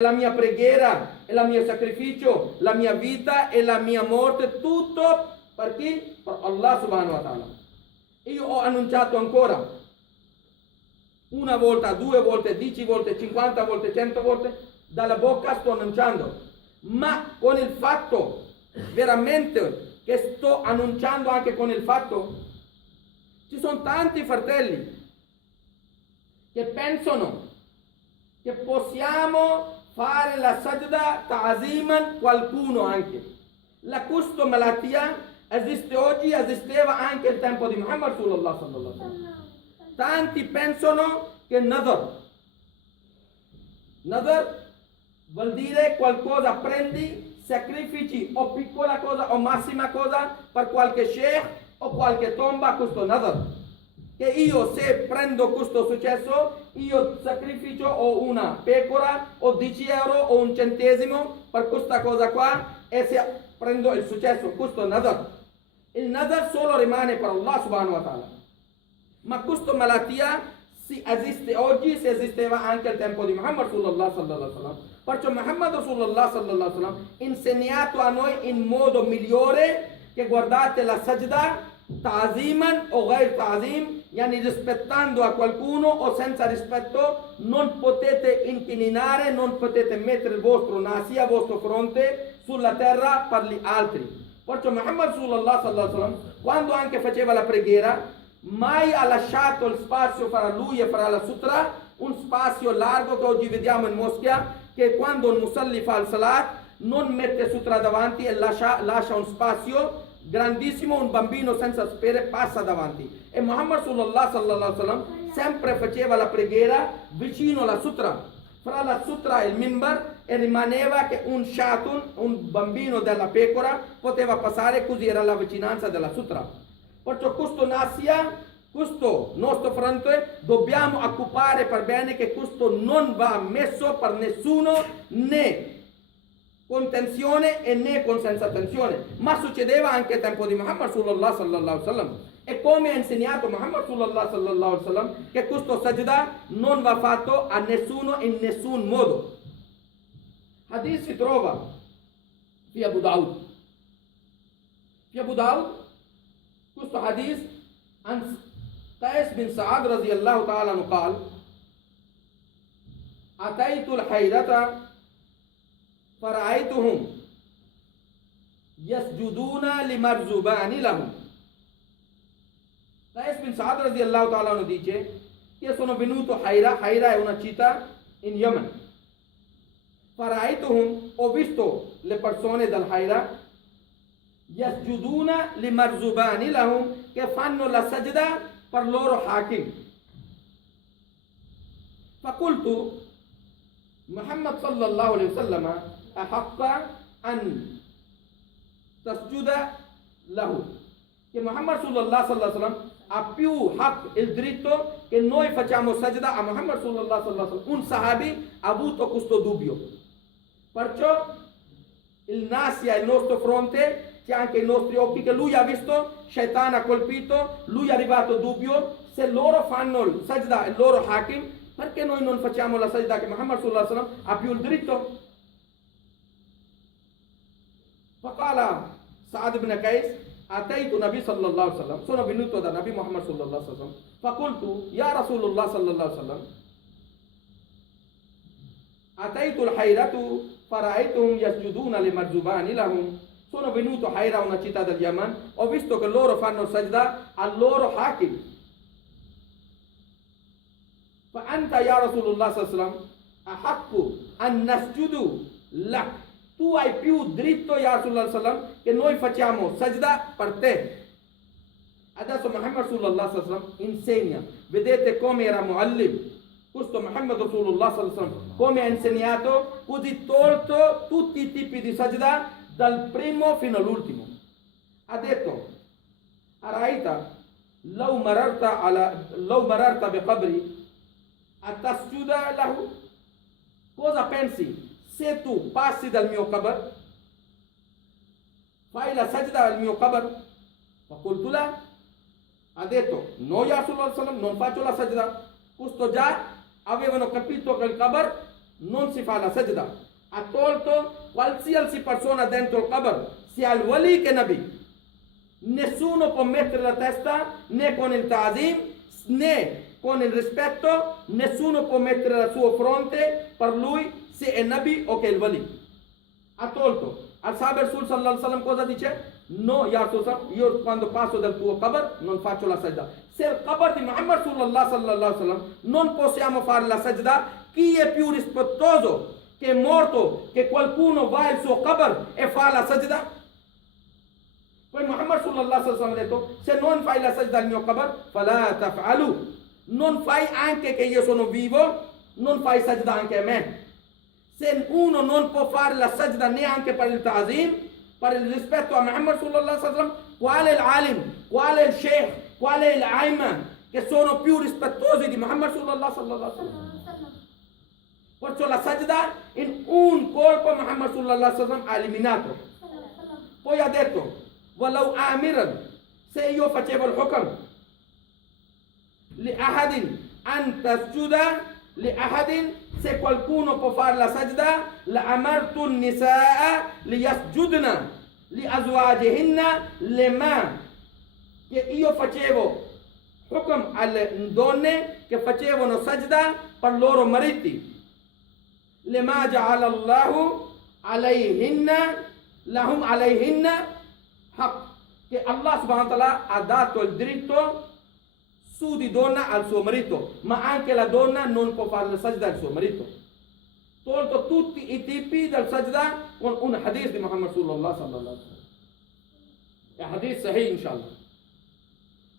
la mia preghiera, e il mio sacrificio, la mia vita e la mia morte, tutto per chi? Per Allah subhanahu wa ta'ala. Io ho annunciato ancora, una volta, 2 volte, 10 volte, 50 volte, 100 volte, dalla bocca sto annunciando, ma con il fatto, veramente, che sto annunciando anche con il fatto, ci sono tanti fratelli che pensano che possiamo fare la sajda ta'ziman qualcuno anche. Questa malattia esiste oggi, esisteva anche al tempo di Muhammad sallallahu alaihi wasallam. Tanti pensano che nadar vuol dire qualcosa prendi, sacrifici o piccola cosa o massima cosa per qualche sheikh o qualche tomba, questo nadar. Che io se prendo questo successo, io sacrificio o una pecora o 10 euro o un centesimo per questa cosa qua e se prendo il successo, questo è nadar. Il nadar solo rimane per Allah subhanahu wa ta'ala. Ma questa malattia si esiste oggi, si esisteva anche al tempo di Muhammad sallallahu alaihi wasallam. Perciò Muhammad sallallahu alaihi wasallam ha insegnato a noi in modo migliore che guardate la sajda ta'ziman o ghair ta'zim, yani rispettando a qualcuno o senza rispetto, non potete inclinare, non potete mettere il vostro nasia, il vostro fronte sulla terra per gli altri. Perciò Muhammad sallallahu alaihi wasallam, quando anche faceva la preghiera, mai ha lasciato il spazio fra lui e fra la sutra, un spazio largo che oggi vediamo in moschea, che quando il musalli fa il salat non mette sutra davanti e lascia un spazio grandissimo, un bambino senza spere passa davanti. E Muhammad sallallahu alaihi wasallam sempre faceva la preghiera vicino alla sutra, fra la sutra e il mimbar, e rimaneva che un shatun, un bambino della pecora, poteva passare, così era la vicinanza della sutra. Perciò questo nasia, questo nostro fronte, dobbiamo occupare per bene che questo non va messo per nessuno, né con tensione e né con senza tensione. Ma succedeva anche al tempo di Muhammad sallallahu alaihi wasallam. E come ha insegnato Muhammad sallallahu alaihi wasallam che questo sajda non va fatto a nessuno in nessun modo. Hadith si trova fi Abu Daud. Fi Abu Daud questo hadith عن قيس بن سعد رضي الله تعالى عنه قال أتيت الحيرة فرأيتهم يسجدون لمرزبان لهم. Qais bin Sa'ad radiyallahu ta'ala anhu dice che sono venuto a Haira è una città in Yemen. Fara'aituhum, ho visto le persone del Haira yasjuduna limarzubani lahum, che fanno la sajda per loro hakim. Fakultu Muhammad sallallahu alaihi wasallam ahaqqa an tasjuda lahu, che Muhammad sallallahu alaihi wasallam ha più haq, il diritto che noi facciamo sajda a Muhammad sallallahu alaihi wasallam. Un sahabi ha avuto questo dubbio, perciò il nasia è il nostro fronte, c'è anche i nostri occhi che lui ha visto, Shaitan ha colpito, lui è arrivato dubbio, se loro fanno il sajda il loro hakim, perché noi non facciamo la sajda che Muhammad sallallahu alaihi wasallam ha più il diritto? Faqala Sa'ad ibn Qais أتيت النبي صلى الله عليه وسلم, sono venuto da Nabi Muhammad sallallahu alaihi wasallam, فقلت يا رسول الله صلى الله عليه وسلم أتيت الحيرة فرأيتهم يسجدون لمرزبان لهم. Sono venuto a Haira, una città del Yemen, ho visto che loro fanno sajda al loro hakim. فأنت يا رسول الله صلى الله عليه وسلم أحق أن نسجد لك. Tu hai più diritto, ya Rasulullah sallam, che noi facciamo sajda per te. Adesso Muhammad sallallahu alaihi wasallam insegna. Vedete come era muallim. Questo Muhammad Rasulullah sallallahu alaihi wasallam come ha insegnato, così tolto tutti i tipi di sajda dal primo fino all'ultimo. Ha detto: Araita law mararta bi qabri atasjuda lahu. Cosa pensi? Se tu passi dal mio qabr, fai la sajda al mio qabr? Fakultu la. Ha detto: no, ya Rasulullah sallam, non faccio la sajda. Questo già avevano capito che il qabr non si fa la sajda. Ha tolto qualsiasi persona dentro il qabr, sia il wali che nabi. Nessuno può mettere la testa né con il ta'zim né con il rispetto, nessuno può mettere la sua fronte per lui se è nabi o che è il wali. Ha tolto. Al Sahabe Rasul sallallahu alaihi wasallam cosa dice? No, ya Rasulullah, io quando passo dal tuo qabr non faccio la sajda. Se il qabr di Muhammad sallallahu alaihi wasallam non possiamo fare la sajda, chi è più rispettoso che è morto, che qualcuno va al suo qabr e fa la sajda? Poi Muhammad sallallahu alaihi wasallam ha detto, se non fai la sajda al mio qabr, fala taf'alu. Non fai anche che io sono vivo, non fai sajda anche a me. Se uno non può fare la sajda neanche per il ta'zim, per il rispetto a Muhammad sallallahu alaihi wasallam, qual è l'alim, qual è il sheikh, qual è l'aiman che sono più rispettosi di Muhammad sallallahu alaihi wasallam? Perciò la sajda in un colpo Muhammad sallallahu alaihi wasallam ha eliminato. Poi ha detto, walau amiran, se io facevo il hukam li ahadin an tasjuda li ahadin, se qualcuno può fare la sajda, la amartu nisaa li yasjudna li azwajihinna lema, che io facevo hukam alle donne che facevano sajda per loro mariti, lema ja'ala Allahu alayhinna lahum alayhinna haq, che Allah subhanahu wa ta'ala ha dato il diritto su di donna al suo marito, ma anche la donna non può fare la sajda al suo marito. Tolto tutti i tipi del sajda con un hadith di Muhammad sallallahu alaihi wasallam. È hadith sahih inshallah.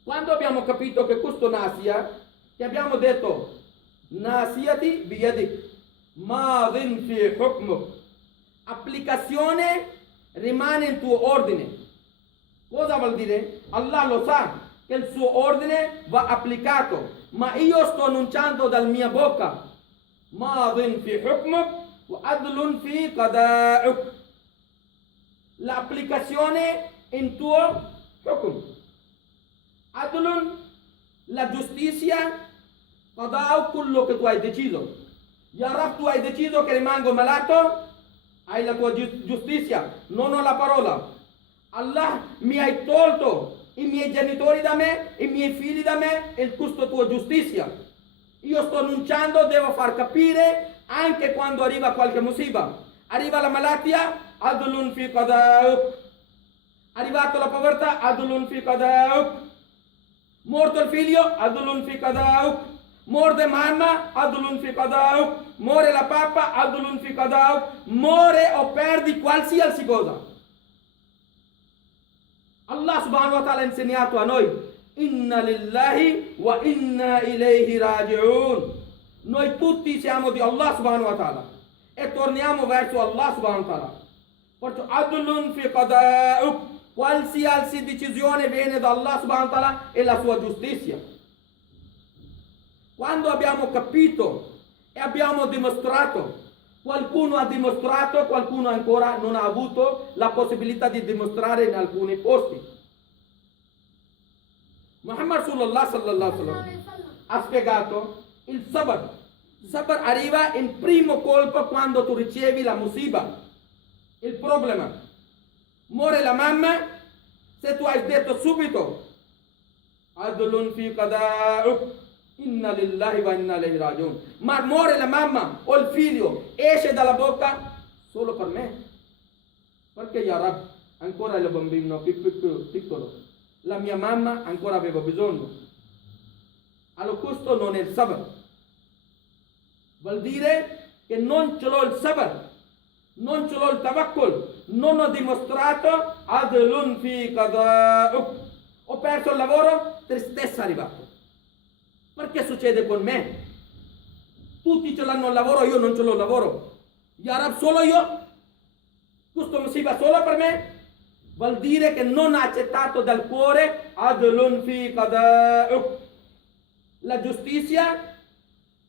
Quando abbiamo capito che questo nasia, che abbiamo detto nasiyati biyadik, madin fi hukmuk, applicazione rimane in tuo ordine. Cosa vuol dire? Allah lo sa che il suo ordine va applicato, ma io sto annunciando dalla mia bocca, madin fi hukmuk wa adlun fi qada'uk, l'applicazione in tuo hukm. Adlun, la giustizia, qada'uk, quello che tu hai deciso. Ya Rab, tu hai deciso che rimango malato, hai la tua giustizia, non ho la parola. Allah, mi hai tolto i miei genitori da me, i miei figli da me, e questa tua giustizia. Io sto annunciando, devo far capire anche quando arriva qualche musiba. Arriva la malattia, adlun fi qada'uk. Arrivato la povertà, adlun fi qada'uk. Morto il figlio, adlun fi qada'uk. Muore mamma, adlun fi qada'uk. Muore la papà, adlun fi qada'uk. Muore o perdi qualsiasi cosa. Allah subhanahu wa ta'ala ha insegnato a noi, inna lillahi wa inna ilayhi raji'un. Noi tutti siamo di Allah subhanahu wa ta'ala e torniamo verso Allah subhanahu wa ta'ala. Perciò adlun fi qada'uk, qualsiasi decisione viene da Allah subhanahu wa ta'ala e la sua giustizia. Quando abbiamo capito e abbiamo dimostrato, qualcuno ha dimostrato, qualcuno ancora non ha avuto la possibilità di dimostrare in alcuni posti. Muhammad sallallahu alaihi wasallam ha spiegato il sabr. Il sabr arriva in primo colpo quando tu ricevi la musiba, il problema. Muore la mamma, se tu hai detto subito, adlun fi qada'uk, inna lillahi wa inna ilaihi raji'un. Ma muore la mamma o il figlio, esce dalla bocca solo per me. Perché ya Rab, ancora il bambino piccolo, la mia mamma ancora aveva bisogno. Allora questo non è il sabr. Vuol dire che non ce l'ho il sabr, non ce l'ho il tawakkul, non ho dimostrato adlun fi qada'uk. Ho perso il lavoro, tristezza è arrivata. Perché succede con me? Tutti ce l'hanno il lavoro, io non ce l'ho il lavoro. Ya Rab, solo io? Questo musiba solo per me? Vuol dire che non ha accettato dal cuore adlun fi qada'uk, la giustizia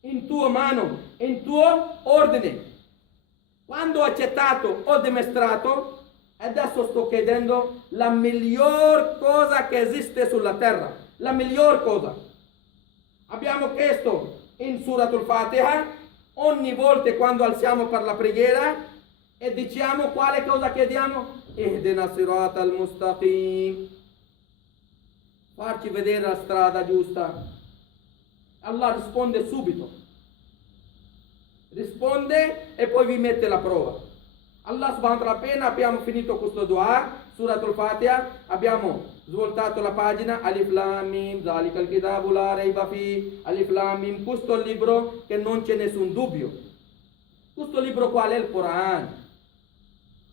in tua mano, in tuo ordine. Quando ho accettato, ho dimostrato, adesso sto chiedendo la miglior cosa che esiste sulla terra, la miglior cosa. Abbiamo chiesto in Suratul Fatiha ogni volta quando alziamo per la preghiera e diciamo quale cosa chiediamo? Ihdina sirat al-mustaqim. Farci vedere la strada giusta. Allah risponde subito. Risponde e poi vi mette la prova. Allah subhanahu wa ta'ala, appena abbiamo finito questo dua, Surat al-Fatiha, abbiamo svoltato la pagina, Alif Lam Mim, Zalika al-Kitabu la raiba fi, Alif Lam Mim, questo libro che non c'è nessun dubbio. Questo libro qual è? Il Corano.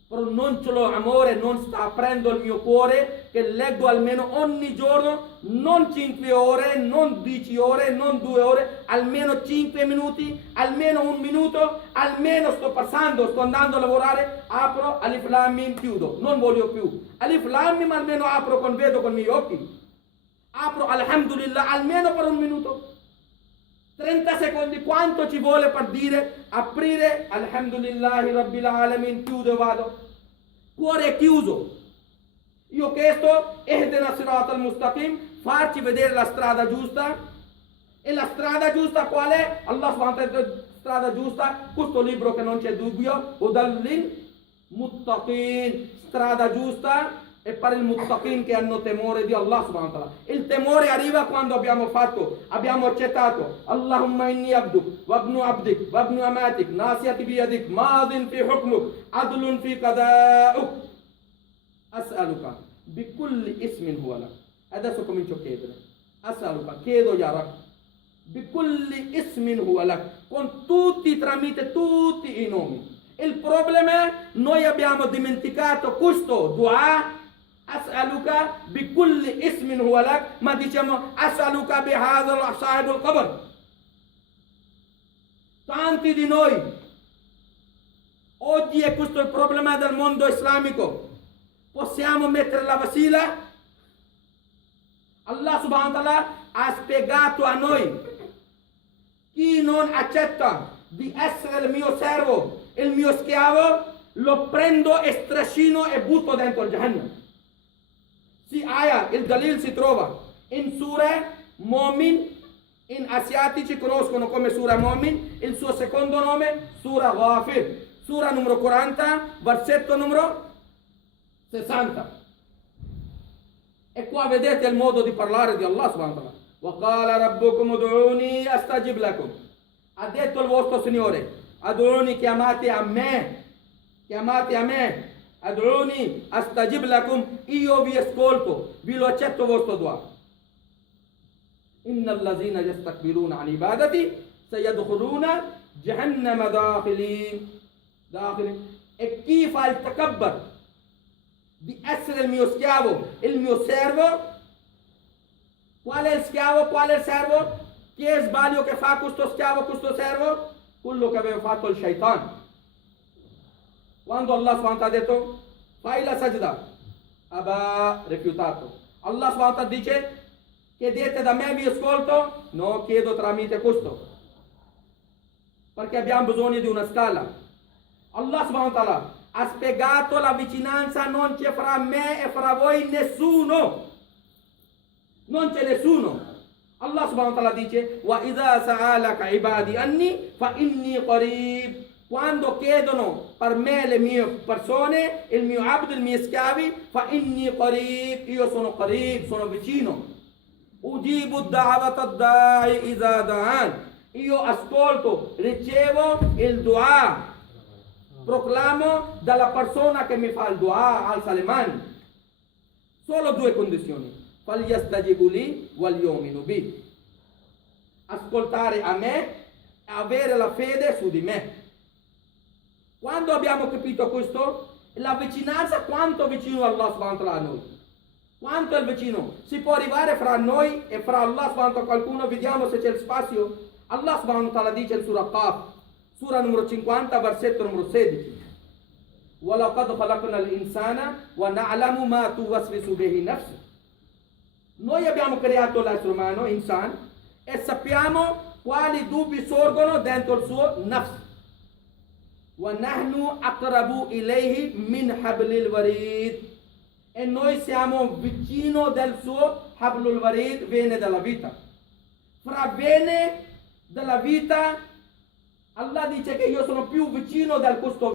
Però non ce l'ho, amore, non sta aprendo il mio cuore, che leggo almeno ogni giorno, non 5 ore, non 10 ore, non 2 ore, almeno 5 minuti, almeno 1 minuto, almeno sto passando, sto andando a lavorare, apro, Alif Lam Mim, chiudo, non voglio più. Alif Lam Mim almeno apro, vedo con i miei occhi. Apro, Alhamdulillah, almeno per 1 minuto. 30 secondi, quanto ci vuole per dire, aprire, Alhamdulillahi Rabbil Alamin, chiudo e vado. Cuore chiuso. Io ho chiesto, Ihdina sirat al-mustaqim, farci vedere la strada giusta. E la strada giusta qual è? Allah subhanahu wa ta'ala, strada giusta, questo libro che non c'è dubbio, Udallil Muttaqin, strada giusta. E per il muttaqin che hanno temore di Allah subhanahu wa ta'ala. Il temore arriva quando abbiamo accettato Allahumma inni abduk, wabnu abdik, wabnu amatik, nasiyati biyadik, madin fi hukmuk, adlun fi qada'uk, as'aluka bi kulli ismin huwa lak. Adesso comincio a chiedere. As'aluka, chiedo ya Rab, bi kulli ismin huwa lak, con tutti, tramite tutti i nomi. Il problema è noi abbiamo dimenticato questo dua. As'aluka bi kulli ismin huwa lak, ma diciamo as'aluka bi hadha sahibul qabr. Tanti di noi oggi è questo il problema del mondo islamico. Possiamo mettere la vasila? Allah subhanahu wa ta'ala ha spiegato a noi: chi non accetta di essere il mio servo, il mio schiavo, lo prendo e strascino e butto dentro il Jahannam. Si aya, il Dalil si trova in Sura Mu'min, in asiatici conoscono come Sura Mu'min, il suo secondo nome Sura Ghafir, Sura numero 40, versetto numero 60. E qua vedete il modo di parlare di Allah subhanahu wa ta'ala. Wa qala rabbukum ud'uni astajib lakum. Ha detto il vostro Signore, ad'uni, chiamate a me, ad'uni astajib lakum, io vi ascolto, vi lo accetto vostro dua. Inna allazina yastakbiruna an ibadati sayadkhuluna jahannama dakhilin. E chi fa il takabbar di essere il mio schiavo, il mio servo, qual è il schiavo, qual è il servo? Chi è sbaglio che fa questo schiavo, questo servo? Quello che aveva fatto il shaitan. Quando Allah subhanahu wa ta'ala ha detto fai la sajda, Abba rifiutato. Allah subhanahu wa ta'ala dice chiedete da me, vi ascolto? No, chiedo tramite questo, perché abbiamo bisogno di una scala. Allah subhanahu wa ta'ala ha spiegato la vicinanza, non c'è fra me e fra voi nessuno, non c'è nessuno. Allah subhanahu wa ta'ala dice wa idha sa'alaka ibadi anni fa inni qarib. Quando chiedono per me le mie persone, il mio abd, i miei schiavi, fa inni qarib, io sono qarib, sono vicino. Ujibu da'wat ad-da'i idha da'an, io ascolto, ricevo il dua, proclamo dalla persona che mi fa il dua, alza le mani. Solo 2 condizioni: falyastajibu li wal yu'minu bi, ascoltare a me e avere la fede su di me. Quando abbiamo capito questo, la vicinanza, quanto vicino Allah subhanahu wa ta'ala a noi, quanto è vicino, si può arrivare fra noi e fra Allah subhanahu wa ta'ala. Qualcuno, vediamo se c'è il spazio. Allah subhanahu wa ta'ala dice in Surah Qaf, Sura numero 50, versetto numero 16: وَلَقَدْ خَلَقْنَا الْإِنسَانَ وَنَعْلَمُ مَا تُوَسْوِسُ بِهِ نَفْسُهُ. Noi abbiamo creato l'essere umano, insan, e sappiamo quali dubbi sorgono dentro il suo nafs. وَنَحْنُ أَقْرَبُ إِلَيْهِ مِنْ حَبْلِ الْوَرِيدِ. E noi siamo vicino del suo hablul warid, vene della vita. Fra vene della vita Allah dice che io sono più vicino del questo